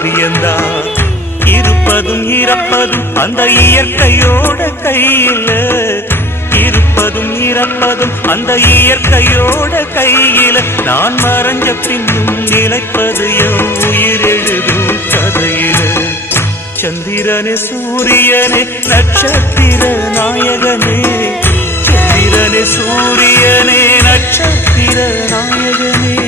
காவியந்தான். இருப்பதும் இறப்பதும் அந்த இயற்கையோட கையில, இருப்பதும் இறப்பதும் அந்த இயற்கையோட கையில. நான் மறைஞ்ச பின்னும் நிலைப்பது என் உயிர் எழுதும் கதையில. சந்திரனே சூரியனே நட்சத்திர நாயகனே, சந்திரனே சூரியனே நட்சத்திர நாயகனே.